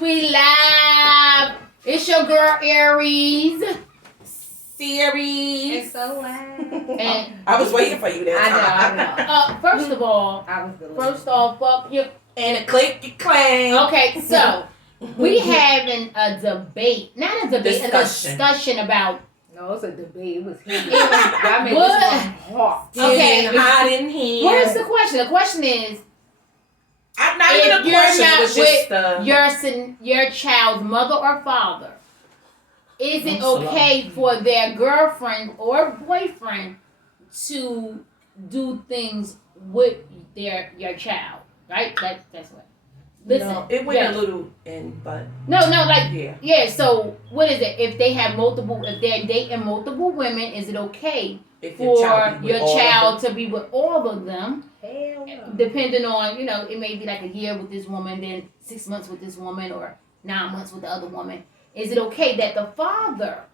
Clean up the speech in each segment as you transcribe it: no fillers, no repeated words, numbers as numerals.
We live. It's your girl Aries. Series. It's so loud. And I was waiting for you that I time. know. First of all, I was good. first off, fuck you. And a click clang. Okay, so we having a debate, not a debate, a discussion about. No, it's a debate. It was heated. It was- Y'all made what? this one hot. Okay. Getting hot in here. What is the question? The question is, I'm not if even a you're question. not It was just your child's mother or father, is it I'm slow. okay for their girlfriend or boyfriend to do things with your child? Right? That's what. Listen, no, it went yeah. a little in, but No, like yeah. yeah. So what is it? If they're dating multiple women, is it okay If for be with your all of child them. to be with all of them? Hell no. Depending on, it may be like a year with this woman, then 6 months with this woman, or 9 months with the other woman. Is it okay that the father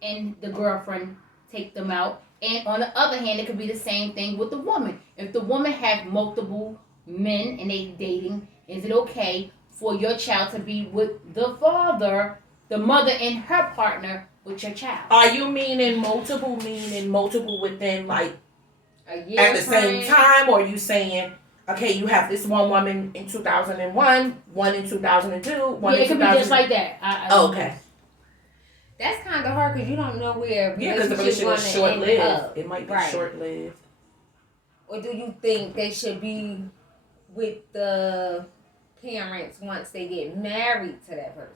and the girlfriend take them out? And on the other hand, it could be the same thing with the woman. If the woman have multiple men and they dating, is it okay for your child to be with the father, the mother, and her partner with your child? Are you meaning multiple within like A year at the frame. same time, or are you saying, okay, you have this one woman in 2001, one in 2002, one Yeah, in it could be 2000. just like that. Okay. That's kind of hard because you don't know where Yeah, because the relationship is short-lived. It might be Right. short-lived. Or do you think they should be with the parents once they get married to that person?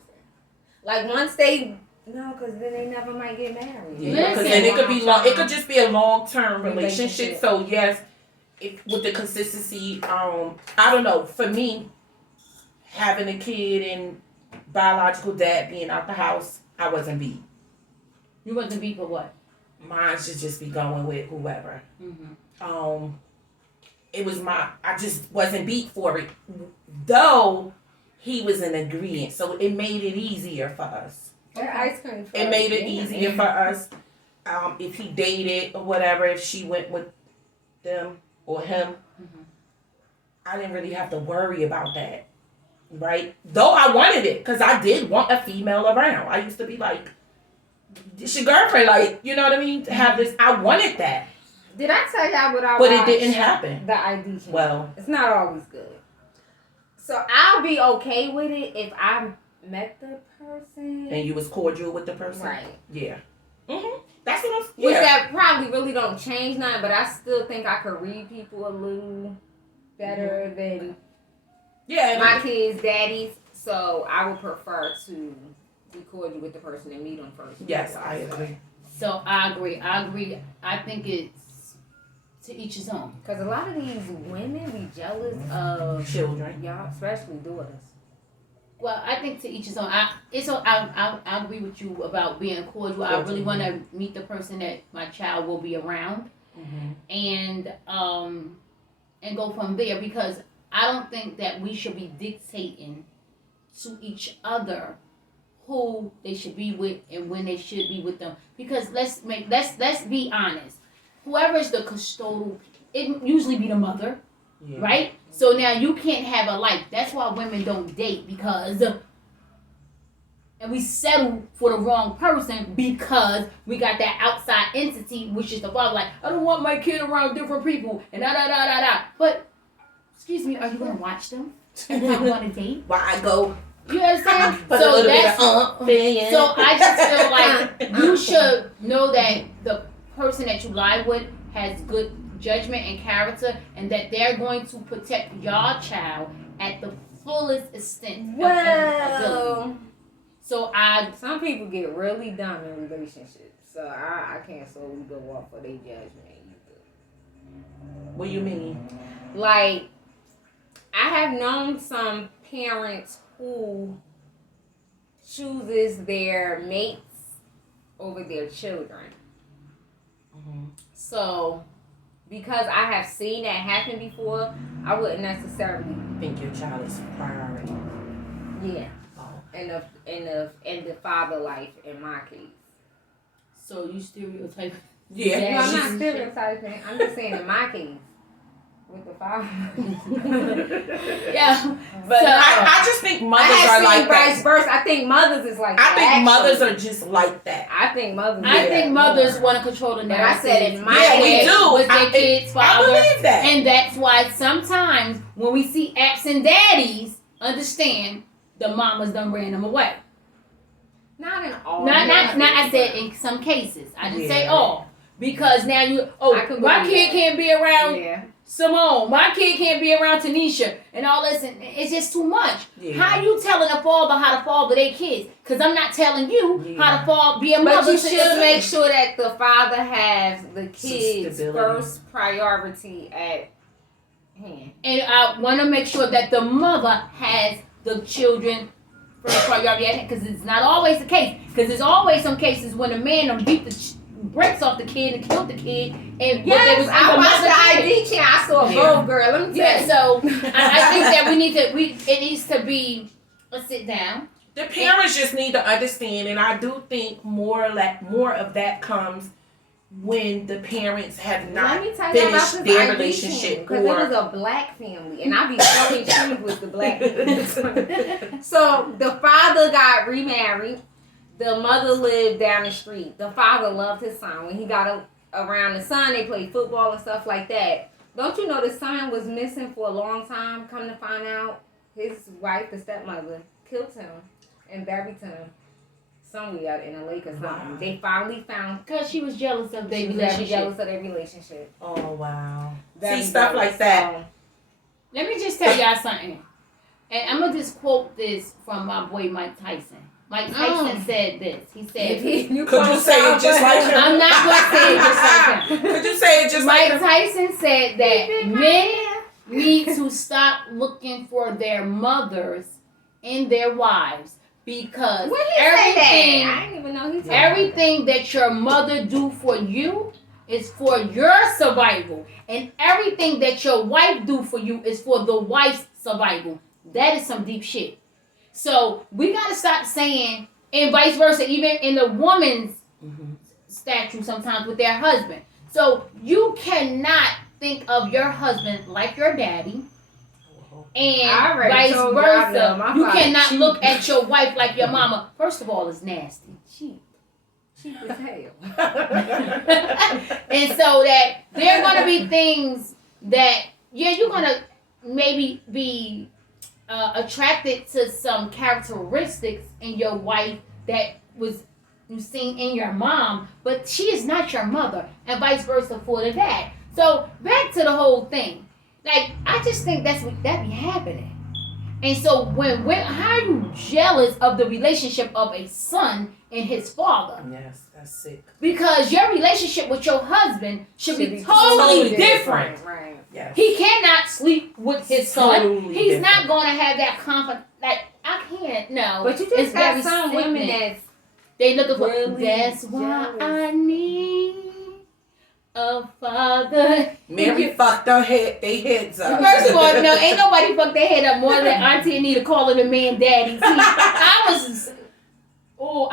Like once they no, because then they never might get married. Yeah, because then it could be long. It could just be a long-term relationship. So yes, with the consistency, I don't know. For me, having a kid and biological dad being out the house, I wasn't beat. You wasn't beat for what? Mine should just be going with whoever. Mm-hmm. It was I just wasn't beat for it, though he was in agreement, so it made it easier for us. That ice cream. It made it easier for us. If he dated or whatever, if she went with them or him, I didn't really have to worry about that, right? Though I wanted it, because I did want a female around. I used to be like, it's your girlfriend, like, you know what I mean? To have this, I wanted that. Did I tell y'all what I But it watched? didn't happen. The ID channel. Well, it's not always good. So I'll be okay with it if I met the person. and you was cordial with the person? Right. Yeah. That's what I'm Which that probably really don't change nothing, but I still think I could read people a little better than my kids' daddies. So I would prefer to be cordial with the person and meet them first. Yes, I agree. So I agree. I think it's to each his own. Because a lot of these women be jealous of Children. y'all, especially daughters. Well, I think to each his own. I agree with you about being cordial. I really want to meet the person that my child will be around, and go from there, because I don't think that we should be dictating to each other who they should be with and when they should be with them. Because let's be honest. Whoever is the custodial, it usually be the mother. Yeah. Right? So now you can't have a life. That's why women don't date, because and we settle for the wrong person because we got that outside entity, which is the father. Like, I don't want my kid around different people and da da da da da. But excuse me, are you gonna watch them and not want to date? Why I go? You understand? Put a So little that's bit of so I just feel like you should know that the person that you lie with has good judgment and character, and that they're going to protect your child at the fullest extent. Well, so some people get really dumb in relationships, so I can't solely go off of their judgment either. What do you mean? Like, I have known some parents who chooses their mates over their children. So, because I have seen that happen before, I wouldn't necessarily think your child is priority. Yeah. And the father life in my case. So you stereotype? Yeah. No, I'm not stereotyping. I'm just saying in my case. With the father. Yeah. But So, I just think mothers are like vice that. versa. I think mothers is like I that. think mothers are just like that. I think mothers. I think mothers more. want to control the But I narrative. said in my Yeah, we head, do. With their kids' I father. believe that. And that's why sometimes when we see absent daddies, understand the mamas done ran them away. Not in all. Not cases, I said in some cases. I didn't say Yeah. all. Because now I could my believe kid that. can't be around Yeah. Simone. My kid can't be around Tanisha and all this. And it's just too much. Yeah. How you telling a father how to father their kids? Because I'm not telling you how to be a But mother. you to should your make kids. sure that the father has the kids' stability. first priority at hand. And I want to make sure that the mother has the children first priority at hand, because it's not always the case. Because there's always some cases when a man done beat the brakes off the kid and killed the kid, and Yes, I watched the kid. ID channel. I saw a Yeah. both girl. Let me tell Yeah, you. so I think that it needs to be a sit down. The parents just need to understand, and I do think more of that comes when the parents have not Let me tell you about finished this their ID relationship, because it or was a black family, and I be so intrigued with the black family. So the father got remarried. The mother lived down the street. The father loved his son. When he got around the son, they played football and stuff like that. Don't you know the son was missing for a long time? Come to find out, his wife, the stepmother, killed him and buried him somewhere in a lake or something. Wow. They finally found. Because she was jealous of their She was very relationship. jealous of their relationship. oh wow, Very see stuff jealous. like that. So, Let me just tell y'all something. And I'm going to just quote this from my boy Mike Tyson. Mike Tyson said this. He said, Could you say it just like him? I'm not going to say it just like him. Could you say it just Mike like him? Tyson said that men need to stop looking for their mothers in their wives, because When he say that, I didn't even know he said everything that your mother do for you is for your survival, and everything that your wife do for you is for the wife's survival. That is some deep shit. So we gotta stop saying, and vice versa, even in the woman's statue sometimes with their husband. So you cannot think of your husband like your daddy, and I already vice told y'all I know versa. my You father cannot cheap. look at your wife like your mama. First of all, it's nasty. cheap as hell. And so that there are going to be things that, yeah, you're going to maybe be attracted to some characteristics in your wife that was you seen in your mom, but she is not your mother, and vice versa for the dad. So back to the whole thing. Like, I just think that be happening. And so when how are you jealous of the relationship of a son and his father? Yes, that's sick. Because your relationship with your husband should be totally different. Right. Yes. He cannot sleep with his son. Totally He's different. not going to have that confidence. Like, I can't, no. But you It's just got very some women sickening. that's They looking for, really that's why jealous. I need a father. Mary fucked her head, they heads up. First of all, no, ain't nobody fucked their head up more than Auntie Anita calling the man daddy. See,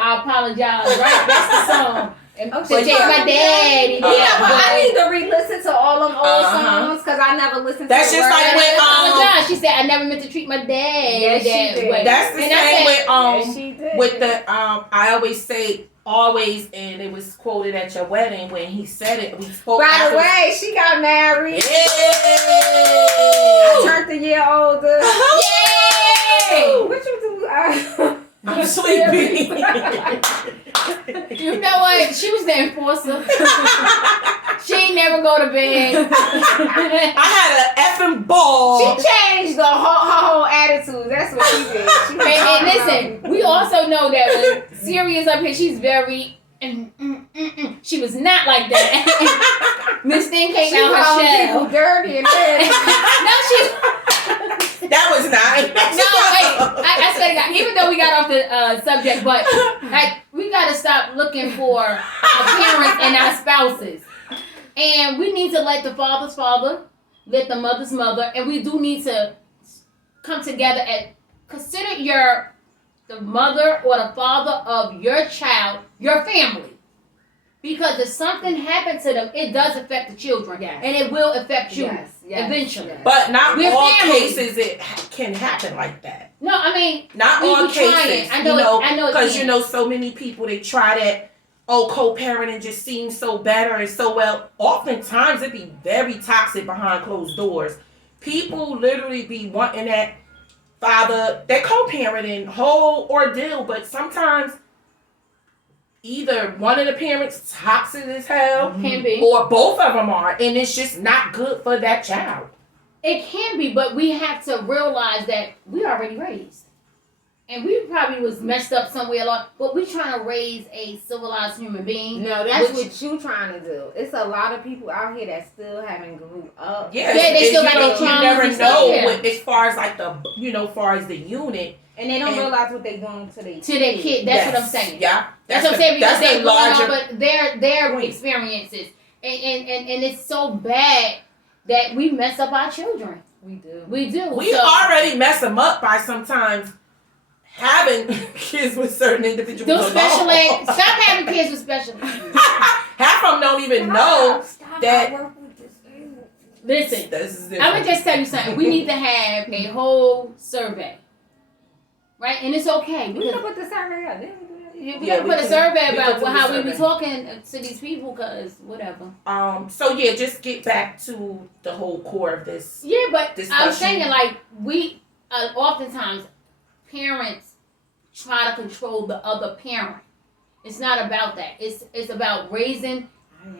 I apologize, right? That's the song. And Oh, to take my daddy. Yeah, but but I need to re-listen to all them old Uh-huh. songs because I never listened That's to just the like words. when, apologize. She said I never meant to treat my dad Yes, she that did. way. That's the And I same said, Yes, she did. with the I always say always, and it was quoted at your wedding when he said it. We spoke. By the after- way, she got married. Yay! I turned a year older. Yay! What you do? I'm sleepy. You know what? She was the enforcer. She ain't never go to bed. I had an effing ball. She changed her whole attitude. That's what she did. She was And talking listen, about we also know that when Siri is up here, she's very. She was not like that. Miss Thing came she out her called shell. people dirty and then No, she. That was not. No, wait. I swear to God, even though we got off the subject, but like we gotta stop looking for our parents and our spouses, and we need to let the father's father, let the mother's mother, and we do need to come together and consider the mother or the father of your child your family. Because if something happened to them, it does affect the children. Yes. And it will affect you Yes. eventually. Yes. But not We're all family. cases it can happen like that. No, I mean, Not we all trying. cases. I know it Because can. so many people, they try that, co-parenting just seems so better and so well. Oftentimes it be very toxic behind closed doors. People literally be wanting that father, that co-parenting whole ordeal, but sometimes either one of the parents toxic as hell, Can be. or both of them are, and it's just not good for that child. It can be, but we have to realize that we already raised. And we probably was messed up somewhere along, but we trying to raise a civilized human being. No, that's what you trying to do. It's a lot of people out here that still haven't grew up. Yeah, they still got their you traumas never and stuff, know yeah. as far as like far as the unit. And they don't realize what they doing to their kid. That's what I'm saying. Yeah. That's what I'm saying, because they're going on, larger. but their experiences. And it's so bad that we mess up our children. We do. We already mess them up by sometimes having kids with certain individuals. Those special ed. Stop having kids with special ed. Half of them don't even know that. Listen, This I'm going to just tell you something. We need to have a whole survey. Right? And it's okay. We can put the survey out. We got to put a survey about how we be survey. talking to these people, because whatever. So yeah, just get back to the whole core of this. Yeah, but discussion. I'm saying, like, we oftentimes parents try to control the other parent. It's not about that. It's about raising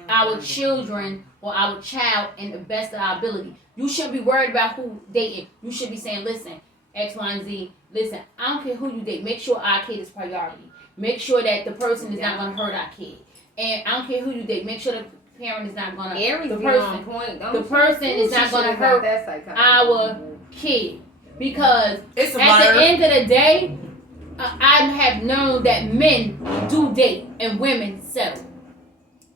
our children or our child in the best of our ability. You shouldn't be worried about who dating. You should be saying, listen, X, Y, and Z. Listen, I don't care who you date. Make sure our kid is priority. Make sure that the person is not going to hurt our kid. And I don't care who you date. Make sure the parent is not going to. The person is not going to hurt our kid. Because It's at the end of the day, I have known that men do date and women settle.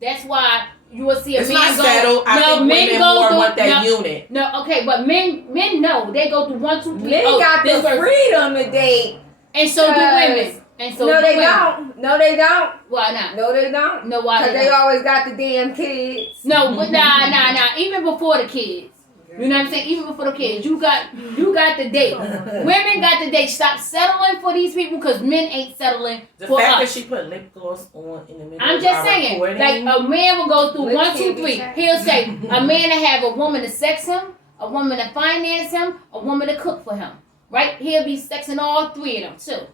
That's why you will see a it's man not go. settled. I think women more want that unit. No, okay, but men know. They go through 1, 2, 3. Men got the freedom to date. And so do women. And so no, do they women. don't. No, they don't. Why not? No, they don't. No, why? Because they always got the damn kids. No, but nah. Even before the kids. You know what I'm saying? Even before the kids, you got the date. Women got the date. Stop settling for these people, because men ain't settling The for fact us. that she put lip gloss on in the middle I'm of just our saying, recording. like a man will go through Lips 1, 2, can't be 3. checked. He'll say a man to have a woman to sex him, a woman to finance him, a woman to cook for him. Right? He'll be sexing all 3 of them too.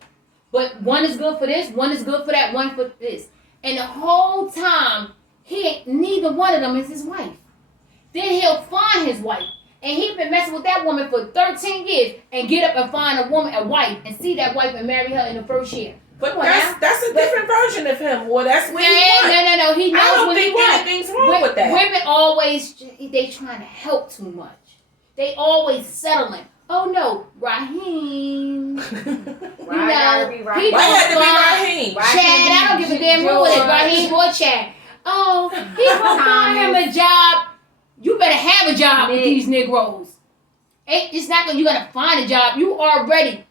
But one is good for this, one is good for that, one for this. And the whole time, neither one of them is his wife. Then he'll find his wife. And he been messing with that woman for 13 years and get up and find a wife, and see that wife and marry her in the first year. But that's a different version of him. Well, that's what he wants. No. He knows I don't what he think wants. anything's wrong with that. Women always, they trying to help too much. They always settling. Oh no, Raheem. Why gotta be Raheem? Why had to be Raheem? Chad, I don't give a damn who it is, Raheem or Chad. Oh, he gonna find him a job. You better have a job with these Negroes. It's not that you gotta find a job. You already.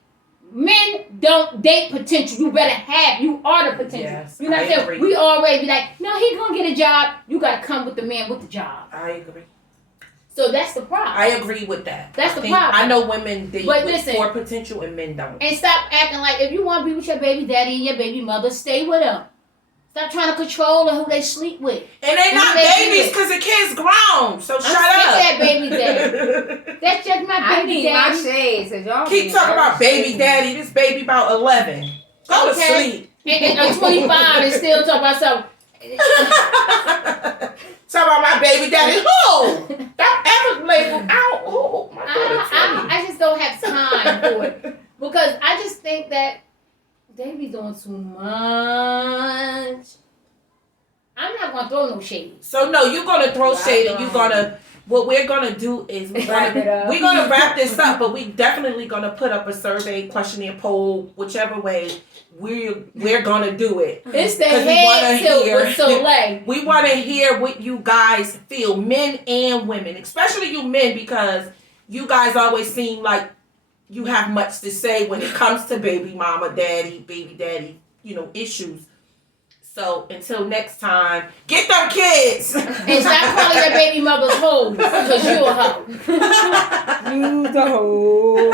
Men don't date potential. You better have. You are the potential. Yes, You know what I'm saying? We already be like, no, he gonna get a job. You gotta come with the man with the job. I agree. So that's the problem. I agree with that. That's the problem. I know women date But with listen, poor potential and men don't. And stop acting like, if you want to be with your baby daddy and your baby mother, stay with them. Stop trying to control who they sleep with. And they not babies because the kid's grown. So shut up. That baby daddy. That's just my I baby need daddy. my shades. Y'all Keep talking about baby daddy. This baby about 11. Go to sleep. And I'm 25 and still talking about something. Talk about my baby daddy. Who? That ever label out. Oh, my daughter. I just don't have time for it. Because I just think that they be doing too much. I'm not going to throw no shade. So, no, you're going to throw shade and you're going to... What we're going to do is we're going to wrap this up, but we definitely going to put up a survey, questionnaire, poll, whichever way we're going to do it. It's the head tilt with Soleil. We want to hear what you guys feel, men and women, especially you men, because you guys always seem like you have much to say when it comes to baby mama, baby daddy, issues. So until next time, get them kids. And stop calling your baby mother's hoes, because you a hoe. You the hoe.